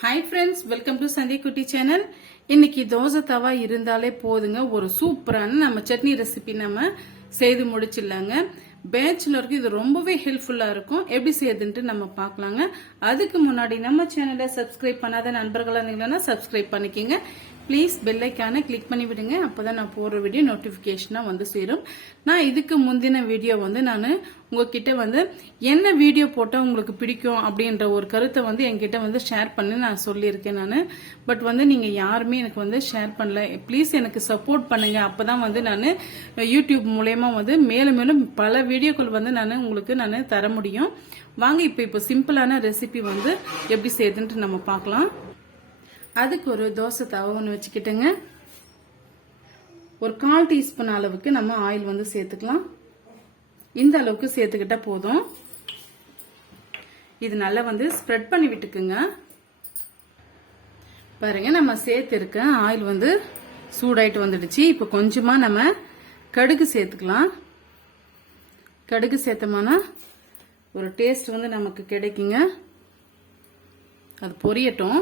Hi friends welcome to சந்தி குட்டி channel இன்னைக்கு தோசை தவா இருந்தாலே போதுங்க. ஒரு சூப்பரான நம்ம சட்னி ரெசிபி நம்ம செய்து முடிச்சிடலாங்க. பேச்சுலருக்கு இது ரொம்பவே ஹெல்ப்ஃபுல்லாக இருக்கும். எப்படி செய்யுதுன்ட்டு நம்ம பார்க்கலாங்க. அதுக்கு முன்னாடி நம்ம சேனலை சப்ஸ்கிரைப் பண்ணாத நண்பர்களாக இருந்தீங்கன்னா சப்ஸ்கிரைப் பண்ணிக்கிங்க. ப்ளீஸ் பெல்லைக்கான கிளிக் பண்ணி விடுங்க. அப்பதான் நான் போடுற வீடியோ நோட்டிஃபிகேஷனாக வந்து சேரும். நான் இதுக்கு முந்தின வீடியோ வந்து நான் உங்ககிட்ட வந்து என்ன வீடியோ போட்டால் உங்களுக்கு பிடிக்கும் அப்படின்ற ஒரு கருத்தை வந்து என்கிட்ட வந்து ஷேர் பண்ணி நான் சொல்லியிருக்கேன் நான். பட் வந்து நீங்கள் யாருமே எனக்கு வந்து ஷேர் பண்ணல. ப்ளீஸ் எனக்கு சப்போர்ட் பண்ணுங்க. அப்பதான் வந்து நான் யூடியூப் மூலயமா வந்து மேலும் மேலும் பல வீடியோக்கள் வந்து நான் உங்களுக்கு நான் தர முடியும். வாங்க இப்போ இப்போ சிம்பிளான ரெசிபி வந்து எப்படி செய்யுதுன்ட்டு நம்ம பார்க்கலாம். அதுக்கு ஒரு தோசை தவா ஒன்று வச்சுக்கிட்டுங்க. ஒரு கால் டீஸ்பூன் அளவுக்கு நம்ம ஆயில் வந்து சேர்த்துக்கலாம். இந்த அளவுக்கு சேர்த்துக்கிட்டா போதும். இது நல்லா வந்து ஸ்ப்ரெட் பண்ணி விட்டுக்குங்க. பாருங்க நம்ம சேர்த்துருக்க ஆயில் வந்து சூடாயிட்டு வந்துடுச்சு. இப்போ கொஞ்சமாக நம்ம கடுகு சேர்த்துக்கலாம். கடுகு சேர்த்தோம்னா ஒரு டேஸ்ட் வந்து நமக்கு கிடைக்குங்க. அது பொரியட்டும்.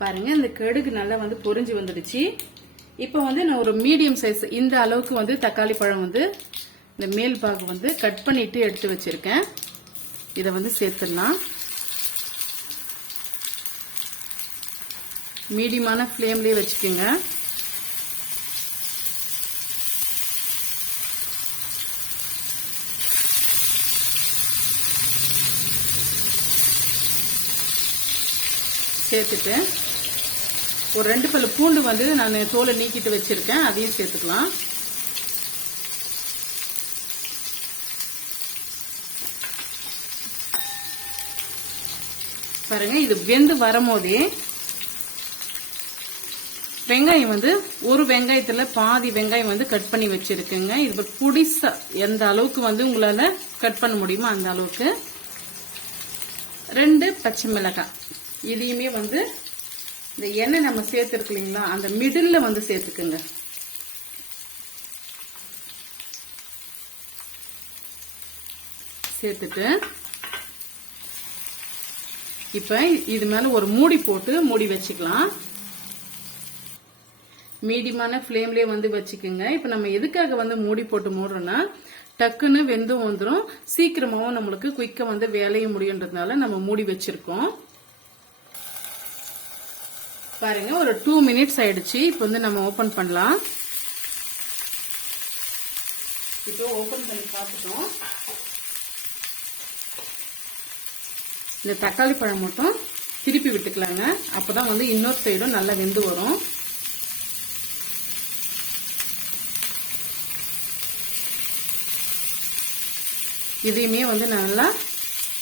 பாருங்க இந்த கடுகு நல்லா வந்து பொறிஞ்சு வந்துடுச்சு. இப்போ வந்து நான் ஒரு மீடியம் சைஸ் இந்த அளவுக்கு வந்து தக்காளி பழம் வந்து இந்த மேல் பாகு வந்து கட் பண்ணிட்டு எடுத்து வச்சிருக்கேன். இதை வந்து சேர்த்துடலாம். மீடியமான ஃப்ளேம்லேயே வச்சுக்கோங்க. சேர்த்துட்டு ஒரு ரெண்டு பல்லு பூண்டு வந்து நான் தோலை நீக்கிட்டு வச்சிருக்கேன். அதையும் சேர்த்துக்கலாம். பாருங்க இது வெந்து வரும்போதே வெங்காயம் வந்து ஒரு வெங்காயத்துல பாதி வெங்காயம் வந்து கட் பண்ணி வச்சிருக்கேங்க. இது புடிசா எந்த அளவுக்கு வந்து உங்களால கட் பண்ண முடியுமோ அந்த அளவுக்கு. ரெண்டு பச்சை மிளகாய். இதையுமே வந்து இந்த எண்ணெய் நம்ம சேர்த்துருக்கு இல்லைங்களா அந்த மிடில் வந்து சேர்த்துக்குங்க. சேர்த்துட்டு இப்போ இது மேலே ஒரு மூடி போட்டு மூடி வச்சுக்கலாம். மீடியமான ஃப்ளேம்லேயே வந்து வச்சுக்கோங்க. இப்போ நம்ம எதுக்காக வந்து மூடி போட்டு மூடுறோன்னா டக்குன்னு வெந்தும் வந்துடும் சீக்கிரமாகவும் நம்மளுக்கு குயிக்காக வந்து வேலையும் முடியுன்றதுனால நம்ம மூடி வச்சுருக்கோம். பாருங்க ஒரு டூ மினிட்ஸ் ஆயிடுச்சு. இப்போ வந்து நம்ம ஓபன் பண்ணலாம். இப்போ ஓபன் பண்ணி பார்த்துட்டோம். இந்த தக்காளி பழம் மட்டும் திருப்பி விட்டுக்கலாங்க. அப்போதான் வந்து இன்னொரு சைடும் நல்லா வெந்து வரும். இதையுமே வந்து நல்லா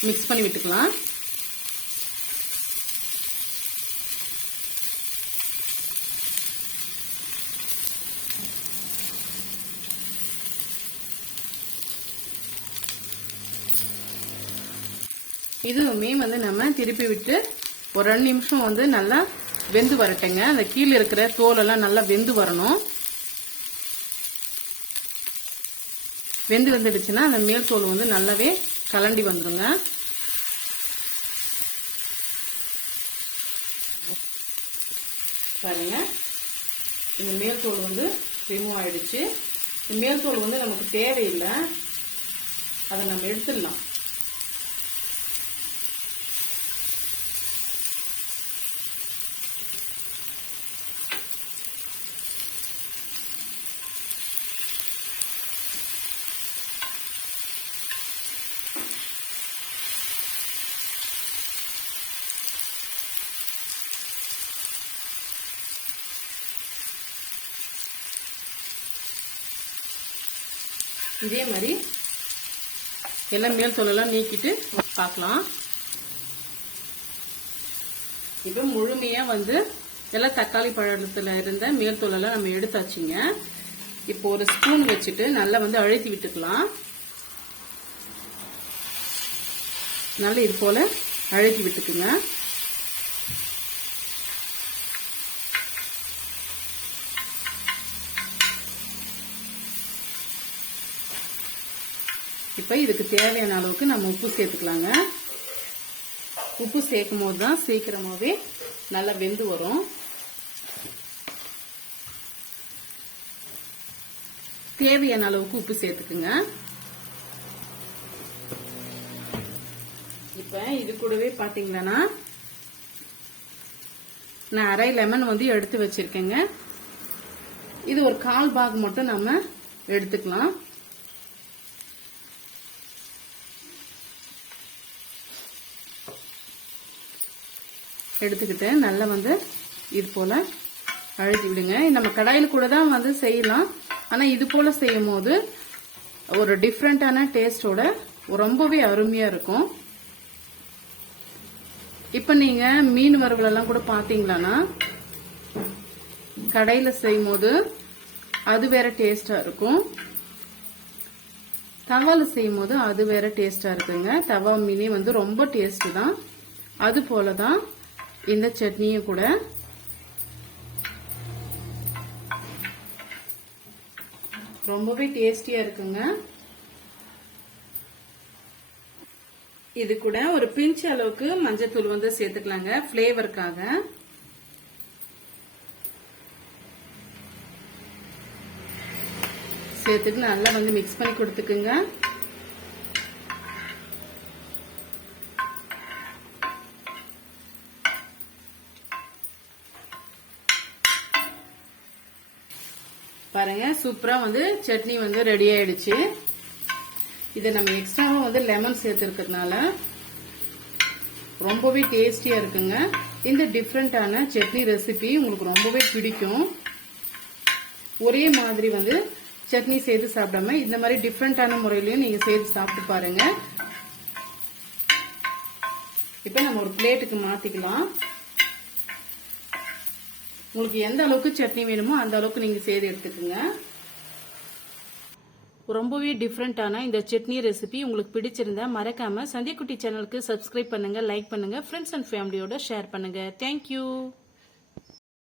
மிக்ஸ் பண்ணி விட்டுக்கலாம். இதுவுமே வந்து நம்ம திருப்பி விட்டு ஒரு ரெண்டு நிமிஷம் வந்து நல்லா வெந்து வரட்டுங்க. அந்த கீழே இருக்கிற தோலெல்லாம் நல்லா வெந்து வரணும். வெந்து வந்துடுச்சுன்னா அந்த மேல் தோல் வந்து நல்லாவே கலண்டி வந்துடுங்க பாருங்க. இந்த மேல் தோல் வந்து ரிமூவ் ஆயிடுச்சு. இந்த மேல் தோல் வந்து நமக்கு தேவையில்லை. அதை நம்ம எடுத்துடலாம். இதே மாதிரி எல்லாம் மேல் தோலெல்லாம் நீக்கிட்டு பார்க்கலாம். இப்போ முழுமையாக வந்து எல்லாம் தக்காளி பழத்தில் இருந்த மேல் தோலெல்லாம் நம்ம எடுத்தாச்சுங்க. இப்போ ஒரு ஸ்பூன் வச்சுட்டு நல்லா வந்து அழுத்தி விட்டுக்கலாம். நல்லா இது போல அழுத்தி விட்டுக்குங்க. இப்போ இதுக்கு தேவையான அளவுக்கு நம்ம உப்பு சேர்த்துக்கலாங்க. உப்பு சேர்க்கும் போது தான் சீக்கிரமாகவே நல்லா வெந்து வரும். தேவையான அளவுக்கு உப்பு சேர்த்துக்குங்க. இப்போ இது கூடவே பார்த்தீங்கன்னா நான் அரை லெமன் வந்து எடுத்து வச்சிருக்கேங்க. இது ஒரு கால் பாக் மட்டும் நம்ம எடுத்துக்கலாம். எடுத்துக்கிட்டு நல்லா வந்து இது போல அழுத்தி விடுங்க. நம்ம கடாயில் கூட தான் வந்து செய்யலாம். ஆனால் இது போல செய்யும் போது ஒரு டிஃப்ரெண்டான டேஸ்டோட ரொம்பவே அருமையா இருக்கும். இப்ப நீங்க மீன் வறுவலெல்லாம் கூட பாத்தீங்களான்னா கடையில செய்யும் போது அது வேற டேஸ்டா இருக்கும். தவால செய்யும் போது அது வேற டேஸ்டா இருக்குங்க. தவா மீனே வந்து ரொம்ப டேஸ்ட் தான். அது போலதான் இந்த சட்னியும் கூட ரொம்பவே டேஸ்டியா இருக்குங்க. இது கூட ஒரு பிஞ்ச் அளவுக்கு மஞ்சத்தூள் வந்து சேர்த்துக்கலாங்க ஃபிளேவருக்காக சேர்த்துட்டு நல்லா வந்து மிக்ஸ் பண்ணி கொடுத்துக்குங்க. சூப்பராக வந்து சட்னி வந்து ரெடி ஆயிடுச்சு. இதை நம்ம எக்ஸ்ட்ராவாக வந்து லெமன் சேர்த்துருக்கிறதுனால ரொம்பவே டேஸ்டியாக இருக்குங்க. இந்த டிஃப்ரெண்டான சட்னி ரெசிபி உங்களுக்கு ரொம்பவே பிடிக்கும். ஒரே மாதிரி வந்து சட்னி செய்து சாப்பிடாம இந்த மாதிரி டிஃப்ரெண்டான முறையிலையும் நீங்கள் செய்து சாப்பிட்டு பாருங்க. இப்போ நம்ம ஒரு பிளேட்டுக்கு மாற்றிக்கலாம் உங்களுக்கு எந்த அளவுக்கு சட்னி வேணுமோ அந்த அளவுக்கு நீங்கள் செய்து எடுத்துக்கோங்க. ரொம்பவே டிஃப்ரெண்டான இந்த சட்னி ரெசிபி உங்களுக்கு பிடிச்சிருந்தா மறக்காம சந்தியக்குட்டி சேனலுக்கு சப்ஸ்கிரைப் பண்ணுங்க லைக் பண்ணுங்க ஃப்ரெண்ட்ஸ் அண்ட் ஃபேமிலியோட ஷேர் பண்ணுங்க. Thank you